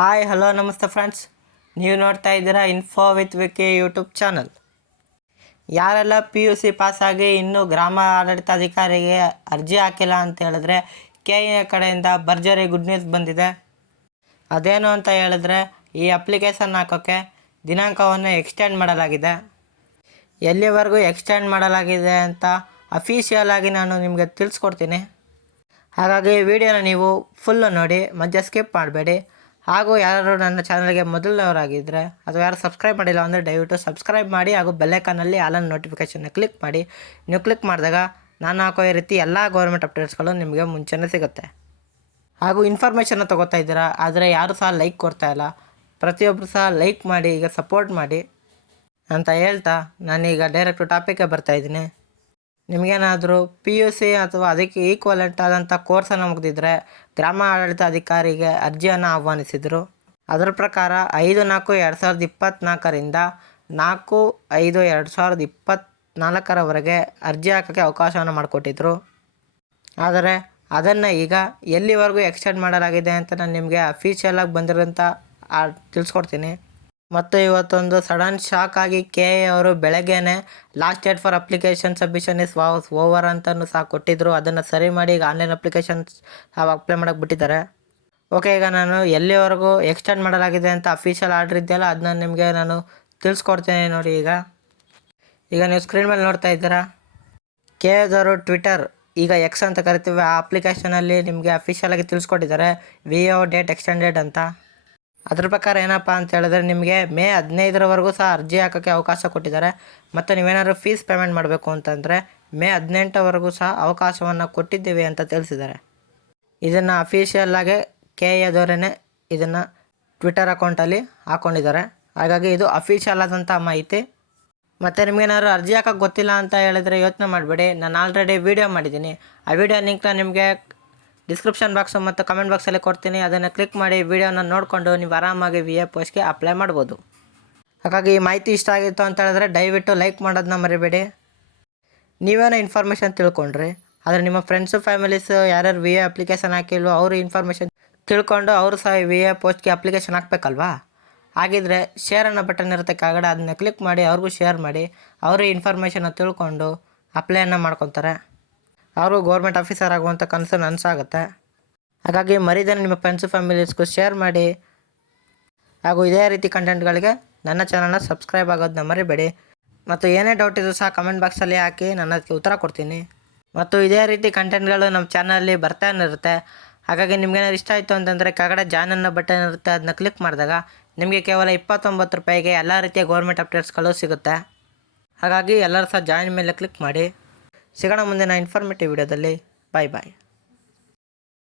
Hi hello ನಮಸ್ತೆ friends, ನೀವು ನೋಡ್ತಾ ಇದ್ದೀರಾ Info with Vicky YouTube channel. ಯಾರೆಲ್ಲ PUC ಪಾಸಾಗಿ ಇನ್ನೂ ಗ್ರಾಮ ಆಡಳಿತಾಧಿಕಾರಿಗೆ ಅರ್ಜಿ ಹಾಕಿಲ್ಲ ಅಂತ ಹೇಳಿದ್ರೆ KE ಕಡೆಯಿಂದ ಭರ್ಜರಿ ಗುಡ್ ನ್ಯೂಸ್ ಬಂದಿದೆ. ಅದೇನು ಅಂತ ಹೇಳಿದ್ರೆ ಈ ಅಪ್ಲಿಕೇಶನ್ ಹಾಕೋಕ್ಕೆ ದಿನಾಂಕವನ್ನು ಎಕ್ಸ್ಟೆಂಡ್ ಮಾಡಲಾಗಿದೆ. ಎಲ್ಲಿವರೆಗೂ ಎಕ್ಸ್ಟೆಂಡ್ ಮಾಡಲಾಗಿದೆ ಅಂತ ಅಫಿಷಿಯಲ್ ಆಗಿ ನಾನು ನಿಮಗೆ ತಿಳಿಸ್ಕೊಡ್ತೀನಿ. ಹಾಗಾಗಿ ವಿಡಿಯೋನ ನೀವು ಫುಲ್ಲು ನೋಡಿ, ಮಧ್ಯೆ ಸ್ಕಿಪ್ ಮಾಡಬೇಡಿ. ಹಾಗೂ ಯಾರು ನನ್ನ ಚಾನಲ್ಗೆ ಮೊದಲನವರಾಗಿದ್ದರೆ ಅಥವಾ ಯಾರು ಸಬ್ಸ್ಕ್ರೈಬ್ ಮಾಡಿಲ್ಲ ಅಂದರೆ ದಯವಿಟ್ಟು ಸಬ್ಸ್ಕ್ರೈಬ್ ಮಾಡಿ ಹಾಗೂ ಬೆಲ್ಲೈಕನ್ನಲ್ಲಿ ಆಲ್ ನೋಟಿಫಿಕೇಷನ್ನ ಕ್ಲಿಕ್ ಮಾಡಿ. ನೀವು ಕ್ಲಿಕ್ ಮಾಡಿದಾಗ ನಾನು ಹಾಕೋ ಈ ರೀತಿ ಎಲ್ಲ ಗೌರ್ಮೆಂಟ್ ಅಪ್ಡೇಟ್ಸ್ಗಳು ನಿಮಗೆ ಮುಂಚೆನೇ ಸಿಗುತ್ತೆ. ಹಾಗೂ ಇನ್ಫಾರ್ಮೇಷನ್ನ ತೊಗೋತಾ ಇದ್ದೀರಾ, ಆದರೆ ಯಾರು ಸಹ ಲೈಕ್ ಕೊಡ್ತಾಯಿಲ್ಲ. ಪ್ರತಿಯೊಬ್ಬರು ಸಹ ಲೈಕ್ ಮಾಡಿ, ಈಗ ಸಪೋರ್ಟ್ ಮಾಡಿ ಅಂತ ಹೇಳ್ತಾ ನಾನೀಗ ಡೈರೆಕ್ಟು ಟಾಪಿಕ್ಗೆ ಬರ್ತಾಯಿದ್ದೀನಿ. ನಿಮಗೇನಾದರೂ PUC ಅಥವಾ ಅದಕ್ಕೆ ಈಕ್ವಲೆಂಟ್ ಆದಂಥ ಕೋರ್ಸನ್ನು ಮುಗಿದಿದ್ರೆ ಗ್ರಾಮ ಆಡಳಿತಾಧಿಕಾರಿಗೆ ಅರ್ಜಿಯನ್ನು ಆಹ್ವಾನಿಸಿದರು. ಅದರ ಪ್ರಕಾರ 5/4/2024ರಿಂದ 4/5/2024ವರೆಗೆ ಅರ್ಜಿ ಹಾಕೋಕ್ಕೆ ಅವಕಾಶವನ್ನು ಮಾಡಿಕೊಟ್ಟಿದ್ರು. ಆದರೆ ಅದನ್ನು ಈಗ ಎಲ್ಲಿವರೆಗೂ ಎಕ್ಸ್ಟೆಂಡ್ ಮಾಡಲಾಗಿದೆ ಅಂತ ನಾನು ನಿಮಗೆ ಅಫಿಷಿಯಲಾಗಿ ಬಂದಿರೋಂಥ ತಿಳಿಸ್ಕೊಡ್ತೀನಿ. ಮತ್ತು ಇವತ್ತೊಂದು ಸಡನ್ ಶಾಕ್ ಆಗಿ KE ಅವರು ಬೆಳಗ್ಗೆನೇ last date for application submission is over ಅಂತಲೂ ಸಹ ಕೊಟ್ಟಿದ್ದರು. ಅದನ್ನು ಸರಿ ಮಾಡಿ ಈಗ ಆನ್ಲೈನ್ ಅಪ್ಲಿಕೇಶನ್ಸ್ ಅಪ್ಲೈ ಮಾಡೋಕ್ಕೆ ಬಿಟ್ಟಿದ್ದಾರೆ. ಓಕೆ, ಈಗ ನಾನು ಎಲ್ಲಿವರೆಗೂ ಎಕ್ಸ್ಟೆಂಡ್ ಮಾಡಲಾಗಿದೆ ಅಂತ ಅಫಿಷಿಯಲ್ ಆರ್ಡ್ರ್ ಇದೆಯಲ್ಲ ಅದನ್ನ ನಿಮಗೆ ನಾನು ತಿಳಿಸ್ಕೊಡ್ತೀನಿ ನೋಡಿ. ಈಗ ನೀವು ಸ್ಕ್ರೀನ್ ಮೇಲೆ ನೋಡ್ತಾ ಇದ್ದೀರಾ, KEದವರು ಟ್ವಿಟರ್, ಈಗ X ಅಂತ ಕರಿತೀವಿ, ಆ ಅಪ್ಲಿಕೇಶನಲ್ಲಿ ನಿಮಗೆ ಅಫಿಷಿಯಲಾಗಿ ತಿಳಿಸ್ಕೊಟ್ಟಿದ್ದಾರೆ VO ಡೇಟ್ ಎಕ್ಸ್ಟೆಂಡೆಡ್ ಅಂತ. ಅದ್ರ ಪ್ರಕಾರ ಏನಪ್ಪ ಅಂತ ಹೇಳಿದ್ರೆ ನಿಮಗೆ ಮೇ 15ರವರೆಗೂ ಸಹ ಅರ್ಜಿ ಹಾಕೋಕ್ಕೆ ಅವಕಾಶ ಕೊಟ್ಟಿದ್ದಾರೆ. ಮತ್ತು ನೀವೇನಾದರೂ ಫೀಸ್ ಪೇಮೆಂಟ್ ಮಾಡಬೇಕು ಅಂತಂದರೆ ಮೇ 18ವರೆಗೂ ಸಹ ಅವಕಾಶವನ್ನು ಕೊಟ್ಟಿದ್ದೀವಿ ಅಂತ ತಿಳಿಸಿದ್ದಾರೆ. ಇದನ್ನು ಅಫಿಷಿಯಲ್ಲಾಗಿ KEದವರೇ ಇದನ್ನು ಟ್ವಿಟರ್ ಅಕೌಂಟಲ್ಲಿ ಹಾಕ್ಕೊಂಡಿದ್ದಾರೆ. ಹಾಗಾಗಿ ಇದು ಅಫಿಷಿಯಲ್ ಆದಂಥ ಮಾಹಿತಿ. ಮತ್ತು ನಿಮಗೇನಾದ್ರು ಅರ್ಜಿ ಹಾಕೋಕ್ಕೆ ಗೊತ್ತಿಲ್ಲ ಅಂತ ಹೇಳಿದರೆ ಯೋಚನೆ ಮಾಡಬೇಡಿ, ನಾನು ಆಲ್ರೆಡಿ ವೀಡಿಯೋ ಮಾಡಿದ್ದೀನಿ. ಆ ವಿಡಿಯೋ ಲಿಂಕ್ನ ನಿಮಗೆ ಡಿಸ್ಕ್ರಿಪ್ಷನ್ ಬಾಕ್ಸು ಮತ್ತು ಕಮೆಂಟ್ ಬಾಕ್ಸಲ್ಲಿ ಕೊಡ್ತೀನಿ. ಅದನ್ನು ಕ್ಲಿಕ್ ಮಾಡಿ ವಿಡಿಯೋನ ನೋಡಿಕೊಂಡು ನೀವು ಆರಾಮಾಗಿ VA ಪೋಸ್ಟ್ಗೆ ಅಪ್ಲೈ ಮಾಡ್ಬೋದು. ಹಾಗಾಗಿ ಈ ಮಾಹಿತಿ ಇಷ್ಟ ಆಗಿತ್ತು ಅಂತ ಹೇಳಿದ್ರೆ ದಯವಿಟ್ಟು ಲೈಕ್ ಮಾಡೋದನ್ನ ಮರಿಬೇಡಿ. ನೀವೇನೋ ಇನ್ಫಾರ್ಮೇಷನ್ ತಿಳ್ಕೊಂಡ್ರಿ, ಆದರೆ ನಿಮ್ಮ ಫ್ರೆಂಡ್ಸು ಫ್ಯಾಮಿಲೀಸು ಯಾರ್ಯಾರು VA ಅಪ್ಲಿಕೇಶನ್ ಹಾಕಿಲ್ವೋ ಅವರು ಇನ್ಫಾರ್ಮೇಷನ್ ತಿಳ್ಕೊಂಡು ಅವರು ಸಹ VA ಪೋಸ್ಟ್ಗೆ ಅಪ್ಲಿಕೇಶನ್ ಹಾಕಬೇಕಲ್ವಾ? ಹಾಗಿದ್ರೆ ಶೇರ್ ಅನ್ನೋ ಬಟನ್ ಇರುತ್ತೆ ಕೆಳಗಡೆ, ಅದನ್ನ ಕ್ಲಿಕ್ ಮಾಡಿ ಅವ್ರಿಗೂ ಶೇರ್ ಮಾಡಿ. ಅವರು ಇನ್ಫಾರ್ಮೇಷನ್ನ ತಿಳ್ಕೊಂಡು ಅಪ್ಲೈಯನ್ನು ಮಾಡ್ಕೊತಾರೆ. ಅವರು ಗೌರ್ಮೆಂಟ್ ಆಫೀಸರ್ ಆಗುವಂಥ ಕನಸು ನನಸಾಗುತ್ತೆ. ಹಾಗಾಗಿ ಮರಿದೇನೆ ನಿಮ್ಮ ಫ್ರೆಂಡ್ಸು ಫ್ಯಾಮಿಲೀಸ್ಗೂ ಶೇರ್ ಮಾಡಿ. ಹಾಗೂ ಇದೇ ರೀತಿ ಕಂಟೆಂಟ್ಗಳಿಗೆ ನನ್ನ ಚಾನಲ್ನ ಸಬ್ಸ್ಕ್ರೈಬ್ ಆಗೋದನ್ನ ಮರಿಬೇಡಿ. ಮತ್ತು ಏನೇ ಡೌಟ್ ಇದ್ರೂ ಸಹ ಕಮೆಂಟ್ ಬಾಕ್ಸಲ್ಲಿ ಹಾಕಿ ನಾನು ಅದಕ್ಕೆ ಉತ್ತರ ಕೊಡ್ತೀನಿ. ಮತ್ತು ಇದೇ ರೀತಿ ಕಂಟೆಂಟ್ಗಳು ನಮ್ಮ ಚಾನಲಲ್ಲಿ ಬರ್ತಾನೆ ಇರುತ್ತೆ. ಹಾಗಾಗಿ ನಿಮ್ಗೇನಾದ್ರು ಇಷ್ಟ ಆಯಿತು ಅಂತಂದರೆ ಕೆಳಗಡೆ ಜಾಯ್ನ್ ಅನ್ನೋ ಬಟನ್ ಇರುತ್ತೆ, ಅದನ್ನ ಕ್ಲಿಕ್ ಮಾಡಿದಾಗ ನಿಮಗೆ ಕೇವಲ 29 ರೂಪಾಯಿಗೆ ಎಲ್ಲ ರೀತಿಯ ಗೌರ್ಮೆಂಟ್ ಅಪ್ಡೇಟ್ಸ್ಗಳು ಸಿಗುತ್ತೆ. ಹಾಗಾಗಿ ಎಲ್ಲರೂ ಸಹ ಜಾಯ್ನ್ ಮೇಲೆ ಕ್ಲಿಕ್ ಮಾಡಿ. ಸಿಗೋಣ ಮುಂದಿನ ಇನ್ಫಾರ್ಮೇಟಿವ್ ವಿಡಿಯೋದಲ್ಲಿ. ಬಾಯ್ ಬಾಯ್.